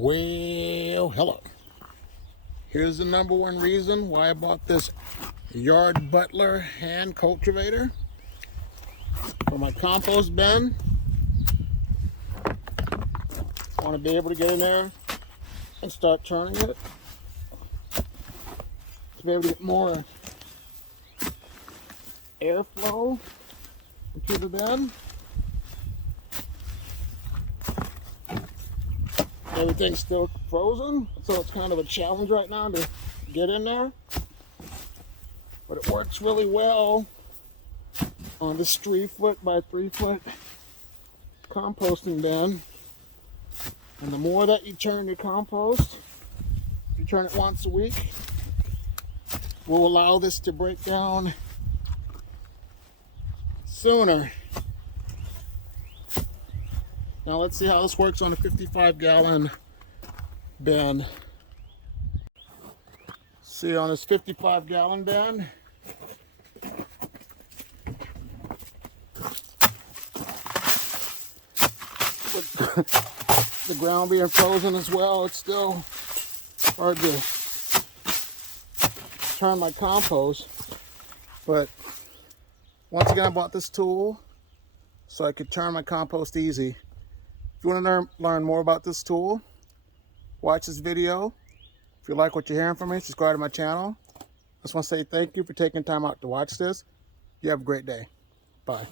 Well, hello. Here's the number one reason why I bought this Yard Butler hand cultivator for my compost bin. I want to be able to get in there and start turning it to be able to get more airflow into the bin. Everything's still frozen, so it's kind of a challenge right now to get in there. But it works really well on this 3-foot by 3-foot composting bin. And the more that you turn your compost, if you turn it once a week, will allow this to break down sooner. Now let's see how this works on a 55-gallon bin. See, on this 55-gallon bin, with the ground being frozen as well, it's still hard to turn my compost. But once again, I bought this tool so I could turn my compost easy. If you want to learn more about this tool, watch this video. If you like what you're hearing from me, subscribe to my channel. I just want to say thank you for taking time out to watch this. You have a great day. Bye.